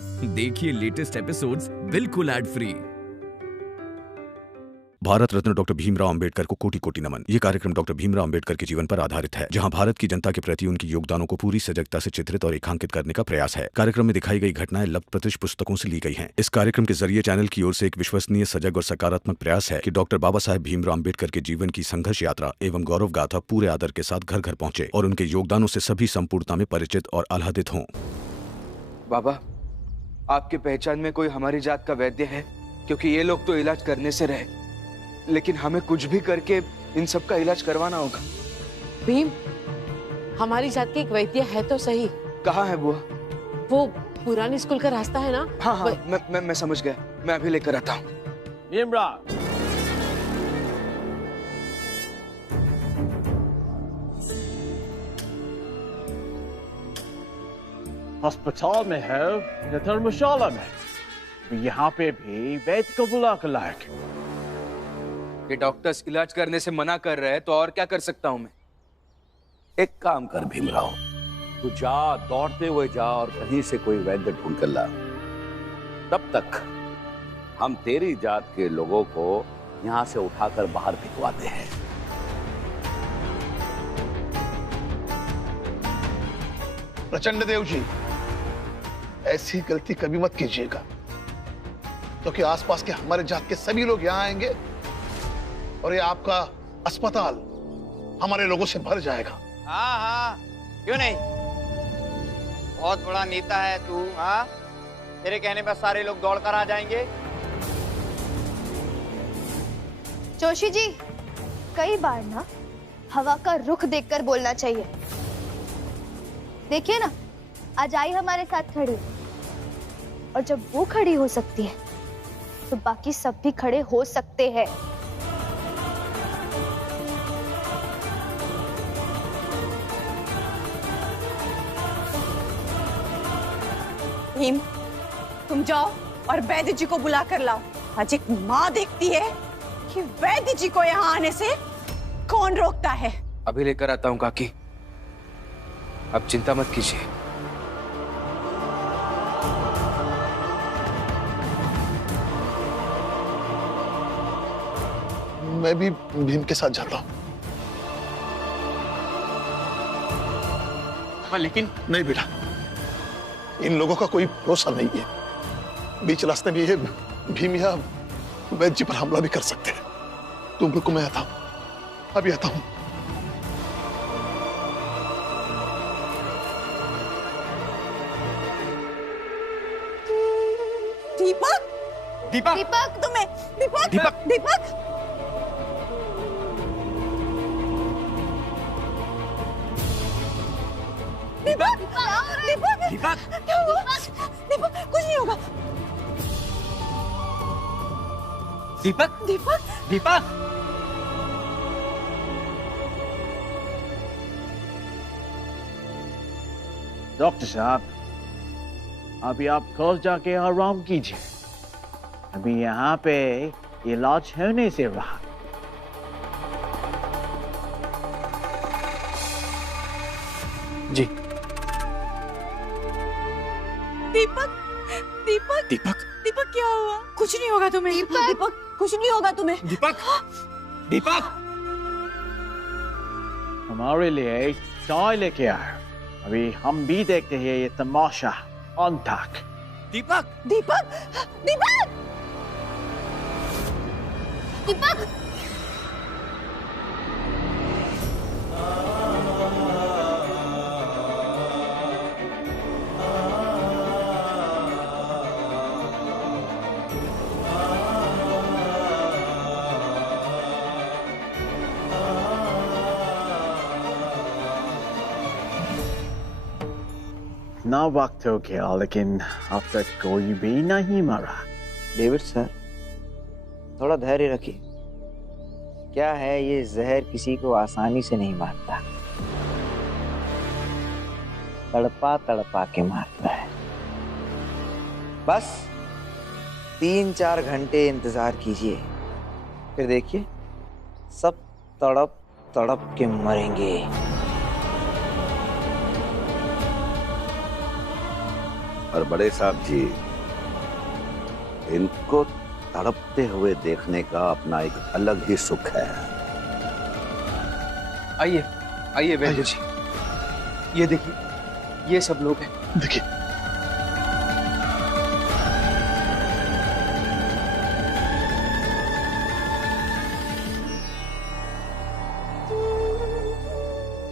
देखिए latest episodes बिल्कुल ad free. Bharat Ratna doctor Bhimrao Ambedkar को कोटि कोटि नमन। ये कार्यक्रम डॉक्टर भीमराव अंबेडकर के जीवन पर आधारित है, जहां भारत की जनता के प्रति उनके योगदानों को पूरी सजगता से चित्रित और रेखांकित करने का प्रयास है। कार्यक्रम में दिखाई गई घटनाएं लब्ध पुस्तकों से ली गई हैं। इस कार्यक्रम के जरिए चैनल की ओर से एक विश्वसनीय, सजग और सकारात्मक प्रयास है कि डॉक्टर बाबा साहेब भीमराव अंबेडकर के जीवन की संघर्ष यात्रा एवं गौरव गाथा पूरे आदर के साथ घर घर पहुंचे और उनके योगदानों से सभी संपूर्णता में परिचित और आह्लादित हों। बाबा, आपकी पहचान में कोई हमारी जात का वैद्य है? क्योंकि ये लोग तो इलाज करने से रहे, लेकिन हमें कुछ भी करके इन सब का इलाज करवाना होगा। भीम, हमारी जात के एक वैद्य है तो सही। कहाँ है बुआ? वो पुरानी स्कूल का रास्ता है ना? हाँ हाँ, मैं समझ गया, मैं अभी लेकर आता हूँ। भीमराव, अस्पताल में है या धर्मशाला में? यहाँ पे भी वैद्य को बुला कर लायक। ये डॉक्टर्स इलाज करने से मना कर रहे हैं, तो और क्या कर सकता हूँ मैं? एक काम कर भीमराव, तू जा, दौड़ते हुए जा और कहीं से कोई वैद्य ढूंढ कर ला। तब तक हम तेरी जात के लोगों को यहां से उठाकर बाहर भिजवाते हैं। प्रचंड देव जी, ऐसी गलती कभी मत कीजिएगा, क्योंकि आसपास के हमारे जात के सभी लोग यहाँ आएंगे और ये आपका अस्पताल हमारे लोगों से भर जाएगा। हाँ हाँ, क्यों नहीं? बहुत बड़ा नेता है तू। हाँ, तेरे कहने पर सारे लोग दौड़कर आ जाएंगे। जोशी जी, कई बार ना हवा का रुख देखकर बोलना चाहिए। देखिए ना, आज आई हमारे साथ खड़ी, और जब वो खड़ी हो सकती है तो बाकी सब भी खड़े हो सकते हैं। भीम, तुम जाओ और वैद्य जी को बुला कर लाओ। आज एक माँ देखती है कि वैद्य जी को यहाँ आने से कौन रोकता है। अभी लेकर आता हूँ काकी, अब चिंता मत कीजिए। मैं भी भीम के साथ जाता हूँ। लेकिन नहीं बेटा, इन लोगों का कोई भरोसा नहीं है। बीच रास्ते में ये भीम या वैद्य जी पर हमला भी कर सकते हैं। तुम रुको, मैं आता हूँ, अभी आता हूँ। दीपक, दीपक, दीपक, तुम्हें दीपक, दीपक, दीपक, दीपक, दीपक, दीपक, क्या हुआ? दीपक, कुछ नहीं होगा। दीपक, दीपक, दीपक। डॉक्टर साहब, अभी आप घर जाके आराम कीजिए। अभी यहाँ पे इलाज होने से रहा। जी। दीपक, दीपक, दीपक, दीपक, क्या हुआ? कुछ नहीं होगा तुम्हें। दीपक, कुछ नहीं होगा तुम्हें। दीपक, दीपक, हमारे लिए चाय लेके आए। अभी हम भी देखते हैं ये तमाशा अंत तक। दीपक, दीपक, दीपक, दीपक, ना वक्त हो गया, लेकिन अब तक कोई भी नहीं मरा। डेविड सर, थोड़ा धैर्य रखिए। क्या है, ये जहर किसी को आसानी से नहीं मारता, तड़पा तड़पा के मारता है। बस 3-4 घंटे इंतजार कीजिए, फिर देखिए सब तड़प तड़प के मरेंगे। और बड़े साहब जी, इनको तड़पते हुए देखने का अपना एक अलग ही सुख है। आइए आइए वैद्य जी, ये देखिए, ये सब लोग हैं। देखिए,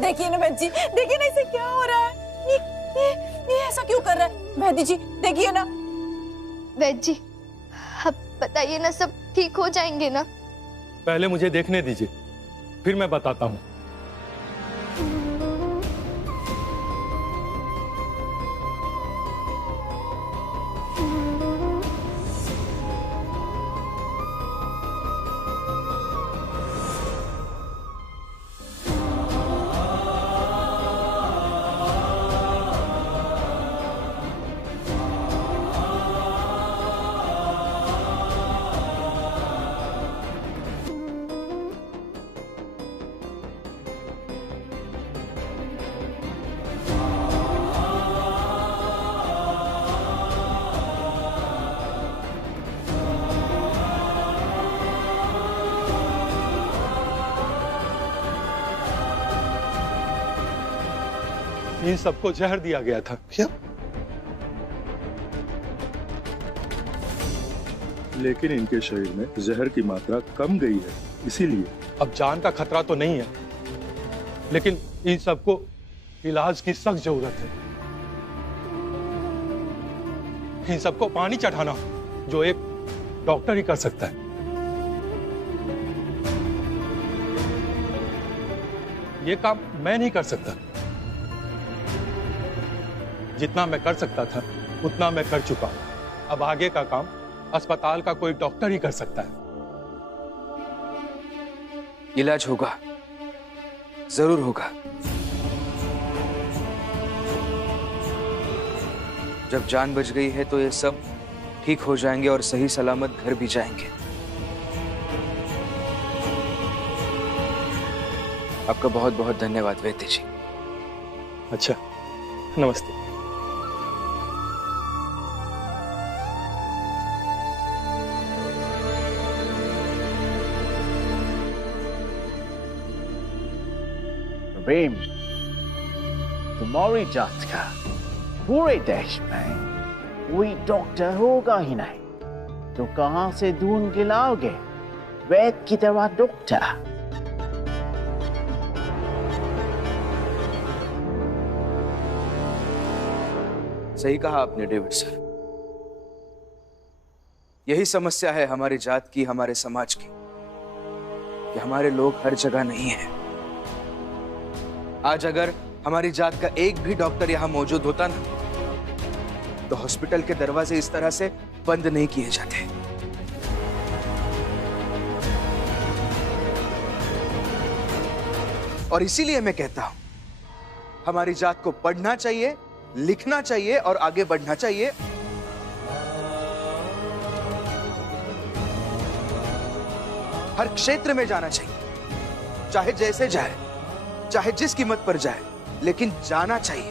देखिए ना वैद्य जी, देखिए ना इसे क्या हो रहा है। ये ऐसा क्यों कर रहा है? वैद्य जी देखिए ना। वैद्य जी, अब बताइए ना, सब ठीक हो जाएंगे ना? पहले मुझे देखने दीजिए, फिर मैं बताता हूँ। इन सबको जहर दिया गया था। क्या? लेकिन इनके शरीर में जहर की मात्रा कम गई है, इसीलिए अब जान का खतरा तो नहीं है, लेकिन इन सबको इलाज की सख्त जरूरत है। इन सबको पानी चढ़ाना जो एक डॉक्टर ही कर सकता है। ये काम मैं नहीं कर सकता। जितना मैं कर सकता था उतना मैं कर चुका हूं। अब आगे का काम अस्पताल का कोई डॉक्टर ही कर सकता है। इलाज होगा, जरूर होगा। जब जान बच गई है तो ये सब ठीक हो जाएंगे और सही सलामत घर भी जाएंगे। आपका बहुत बहुत धन्यवाद वैद्य जी। अच्छा, नमस्ते। प्रेम, तुम्हारी जात का पूरे देश में कोई डॉक्टर होगा ही नहीं, तो कहां से ढूंढ के लाओगे वैद्य की तरह डॉक्टर? सही कहा आपने डेविड सर। यही समस्या है हमारी जात की, हमारे समाज की, कि हमारे लोग हर जगह नहीं हैं। आज अगर हमारी जात का एक भी डॉक्टर यहां मौजूद होता ना, तो हॉस्पिटल के दरवाजे इस तरह से बंद नहीं किए जाते। और इसीलिए मैं कहता हूं, हमारी जात को पढ़ना चाहिए, लिखना चाहिए और आगे बढ़ना चाहिए। हर क्षेत्र में जाना चाहिए, चाहे जैसे जाए, चाहे जिस कीमत पर जाए, लेकिन जाना चाहिए।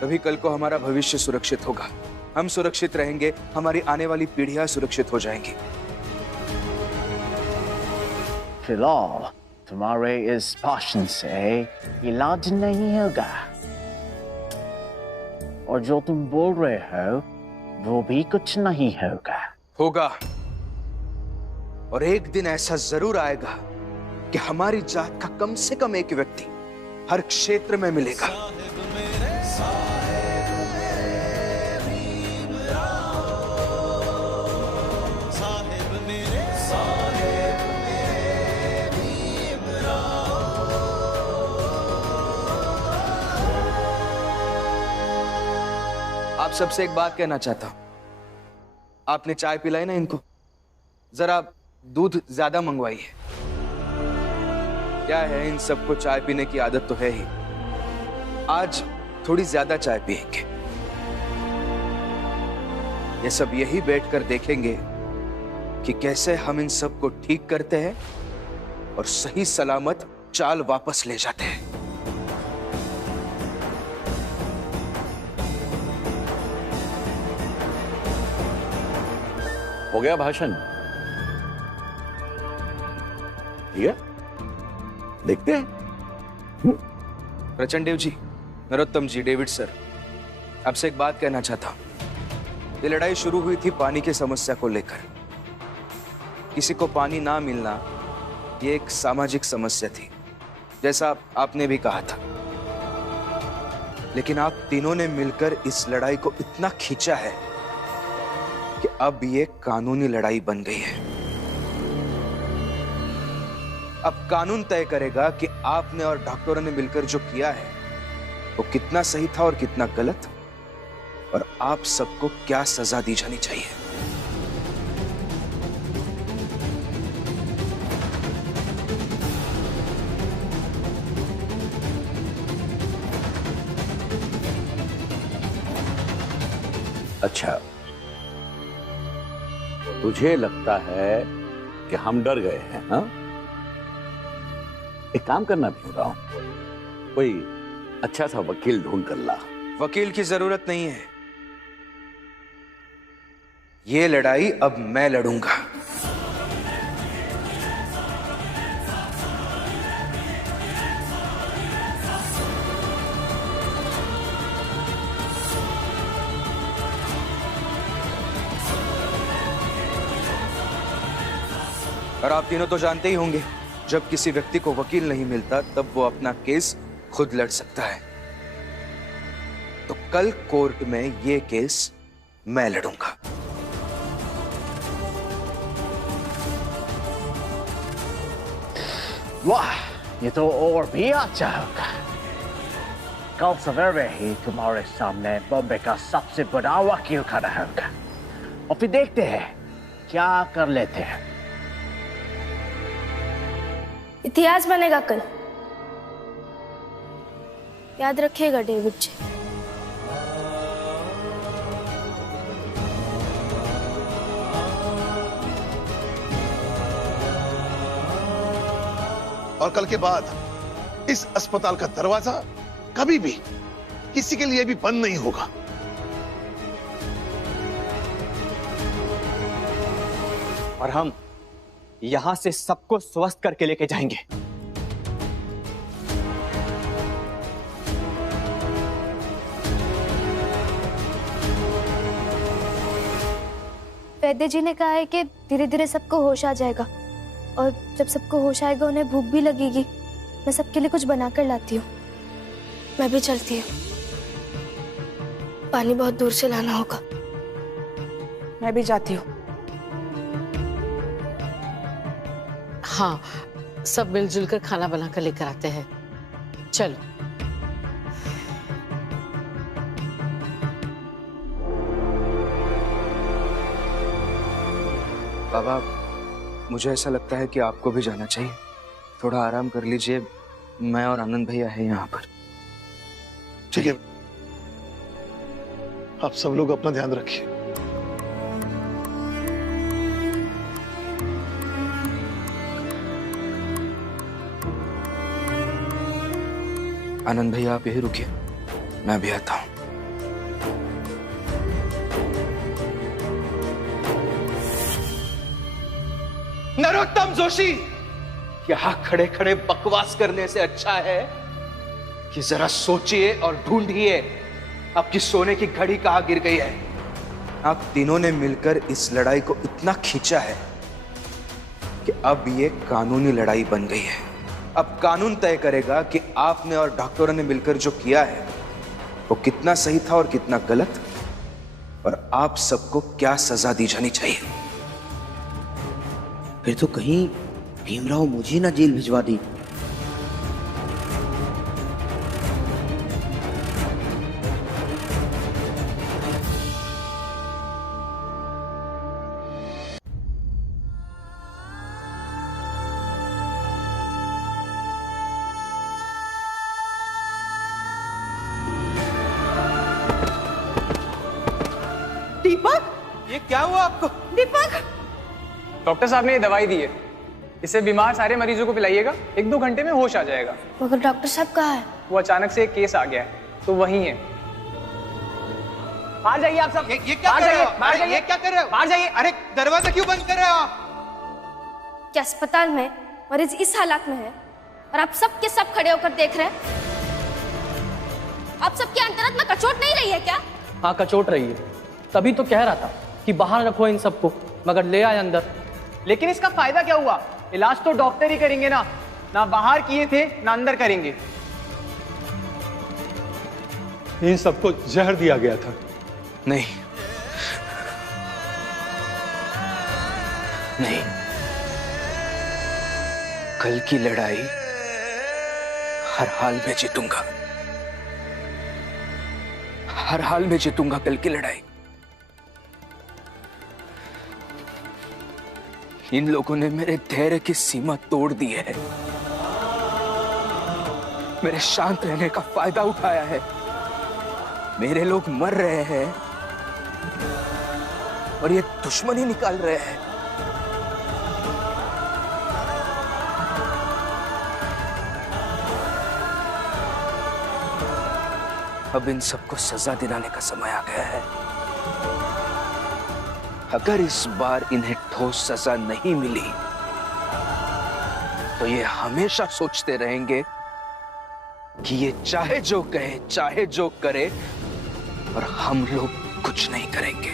तभी कल को हमारा भविष्य सुरक्षित होगा, हम सुरक्षित रहेंगे, हमारी आने वाली पीढ़ियां सुरक्षित हो जाएंगी। फिलहाल तुम्हारे इस भाषण से इलाज नहीं होगा, और जो तुम बोल रहे हो वो भी कुछ नहीं होगा। होगा, और एक दिन ऐसा जरूर आएगा कि हमारी जात का कम से कम एक व्यक्ति हर क्षेत्र में मिलेगा। आप सबसे एक बात कहना चाहता हूं। आपने चाय पिलाई ना इनको, जरा दूध ज्यादा मंगवाइए। क्या है, इन सबको चाय पीने की आदत तो है ही, आज थोड़ी ज्यादा चाय पिएंगे। ये सब यही बैठकर देखेंगे कि कैसे हम इन सबको ठीक करते हैं और सही सलामत चाल वापस ले जाते हैं। हो गया भाषण? ठीक है, देखते हैं। प्रचंड देव जी, नरोत्तम जी, डेविड सर, आपसे एक बात कहना चाहता हूं। ये लड़ाई शुरू हुई थी पानी की समस्या को लेकर। किसी को पानी ना मिलना ये एक सामाजिक समस्या थी, जैसा आपने भी कहा था। लेकिन आप तीनों ने मिलकर इस लड़ाई को इतना खींचा है कि अब ये कानूनी लड़ाई बन गई है। अब कानून तय करेगा कि आपने और डॉक्टरों ने मिलकर जो किया है वो कितना सही था और कितना गलत, और आप सबको क्या सजा दी जानी चाहिए। अच्छा, तुझे लगता है कि हम डर गए हैं? हाँ, एक काम करना भी हो रहा हूं, कोई अच्छा सा वकील ढूंढ कर ला। वकील की जरूरत नहीं है, ये लड़ाई अब मैं लड़ूंगा। और आप तीनों तो जानते ही होंगे, जब किसी व्यक्ति को वकील नहीं मिलता तब वो अपना केस खुद लड़ सकता है। तो कल कोर्ट में ये केस मैं लड़ूंगा। वाह, ये तो और भी अच्छा होगा। कल सवेरे ही तुम्हारे सामने बॉम्बे का सबसे बड़ा वकील खड़ा होगा, और फिर देखते हैं क्या कर लेते हैं। इतिहास बनेगा कल, याद रखिएगा डेविड जी। और कल के बाद इस अस्पताल का दरवाजा कभी भी किसी के लिए भी बंद नहीं होगा। और हम यहां से सबको स्वस्थ करके लेके जाएंगे। वैद्य जी ने कहा है कि धीरे धीरे सबको होश आ जाएगा, और जब सबको होश आएगा उन्हें भूख भी लगेगी। मैं सबके लिए कुछ बना कर लाती हूँ। मैं भी चलती हूँ, पानी बहुत दूर से लाना होगा। मैं भी जाती हूँ। हाँ, सब मिलजुल कर खाना बनाकर लेकर आते हैं। चलो। बाबा, मुझे ऐसा लगता है कि आपको भी जाना चाहिए। थोड़ा आराम कर लीजिए, मैं और आनंद भैया है यहाँ पर। ठीक है, आप सब लोग अपना ध्यान रखिए। आनंद भैया आप यही रुकिए, मैं भी आता हूँ। नरोत्तम जोशी, यहां खड़े खड़े बकवास करने से अच्छा है कि जरा सोचिए और ढूंढिए आपकी सोने की घड़ी कहां गिर गई है। आप तीनों ने मिलकर इस लड़ाई को इतना खींचा है कि अब ये कानूनी लड़ाई बन गई है। अब कानून तय करेगा कि आपने और डॉक्टरों ने मिलकर जो किया है वो कितना सही था और कितना गलत, और आप सबको क्या सजा दी जानी चाहिए। फिर तो कहीं भीमराव मुझे ना जेल भिजवा दी। दीपक, ये क्या हुआ आपको? दीपक, डॉक्टर साहब ने ये दवाई दी है, इसे बीमार सारे मरीजों को पिलाइएगा, 1-2 घंटे में होश आ जाएगा। मगर डॉक्टर साहब कहाँ है? वो अचानक से एक केस आ गया है, तो वहीं है। बाहर जाइए आप सब। ये क्या कर रहे हो? बाहर जाइए। ये क्या कर रहे हो? बाहर जाइए। अरे दरवाजा क्यों बंद कर रहे हो आप? क्या अस्पताल में मरीज इस हालात में है और आप सब के सब खड़े होकर देख रहे हैं? आप सबके अंतरात्मा कचोट नहीं रही है क्या? हाँ कचोट रही है, तभी तो कह रहा था कि बाहर रखो इन सबको, मगर ले आए अंदर। लेकिन इसका फायदा क्या हुआ? इलाज तो डॉक्टर ही करेंगे ना, ना बाहर किए थे ना अंदर करेंगे। इन सबको जहर दिया गया था। नहीं नहीं, कल की लड़ाई हर हाल में जीतूंगा, हर हाल में जीतूंगा कल की लड़ाई। इन लोगों ने मेरे धैर्य की सीमा तोड़ दी है, मेरे शांत रहने का फायदा उठाया है। मेरे लोग मर रहे हैं और ये दुश्मनी निकाल रहे हैं। अब इन सबको सजा दिलाने का समय आ गया है। अगर इस बार इन्हें ठोस सजा नहीं मिली तो ये हमेशा सोचते रहेंगे कि ये चाहे जो कहे चाहे जो करे और हम लोग कुछ नहीं करेंगे।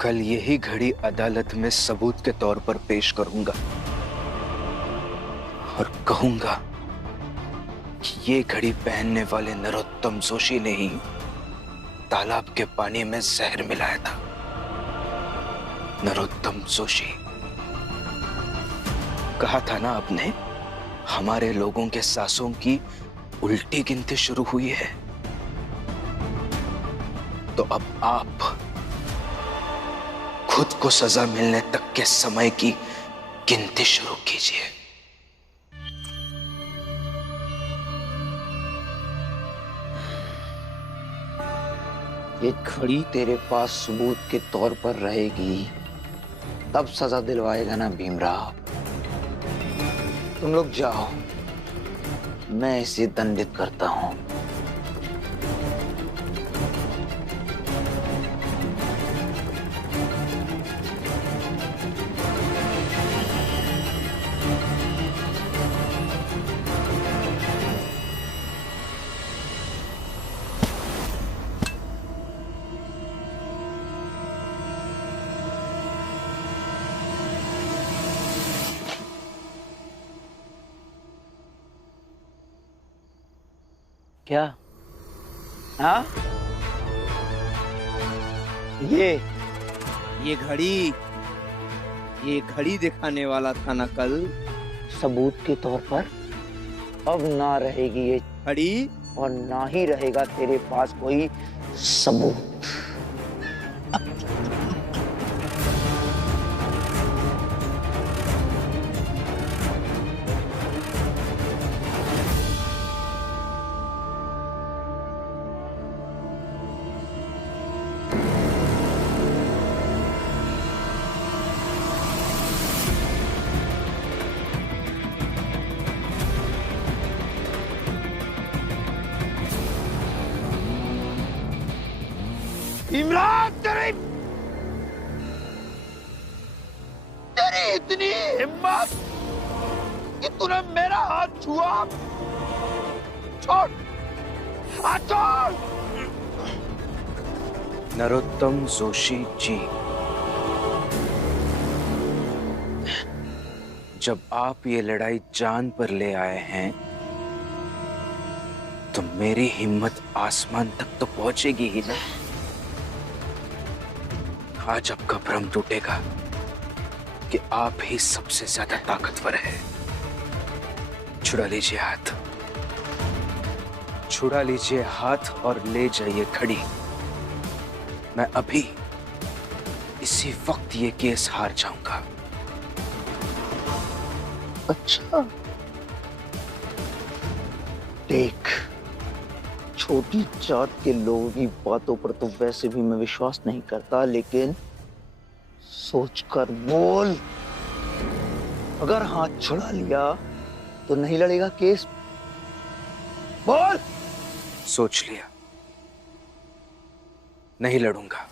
कल यही घड़ी अदालत में सबूत के तौर पर पेश करूंगा और कहूंगा कि ये घड़ी पहनने वाले नरोत्तम जोशी ने ही तालाब के पानी में जहर मिलाया था। नरोत्तम जोशी, कहा था ना आपने, हमारे लोगों के सांसों की उल्टी गिनती शुरू हुई है। तो अब आप खुद को सजा मिलने तक के समय की गिनती शुरू कीजिए। ये घड़ी तेरे पास सबूत के तौर पर रहेगी, तब सजा दिलवाएगा ना भीमराव। तुम लोग जाओ, मैं इसे दंडित करता हूं। क्या? हाँ? ये घड़ी दिखाने वाला था ना कल, सबूत के तौर पर। अब ना रहेगी ये घड़ी और ना ही रहेगा तेरे पास कोई सबूत। इमरान, तेरी इतनी हिम्मत कि तूने मेरा हाथ छुआ? छोड़, हाथ छोड़। नरोत्तम जोशी जी, जब आप ये लड़ाई जान पर ले आए हैं तो मेरी हिम्मत आसमान तक तो पहुंचेगी ही ना। आज आपका भ्रम टूटेगा कि आप ही सबसे ज्यादा ताकतवर है। छुड़ा लीजिए हाथ, छुड़ा लीजिए हाथ और ले जाइए घड़ी। मैं अभी इसी वक्त ये केस हार जाऊंगा। अच्छा, देख, छोटी जात के लोगों की बातों पर तो वैसे भी मैं विश्वास नहीं करता, लेकिन सोचकर बोल। अगर हाथ छुड़ा लिया तो नहीं लड़ेगा केस? बोल। सोच लिया, नहीं लड़ूंगा।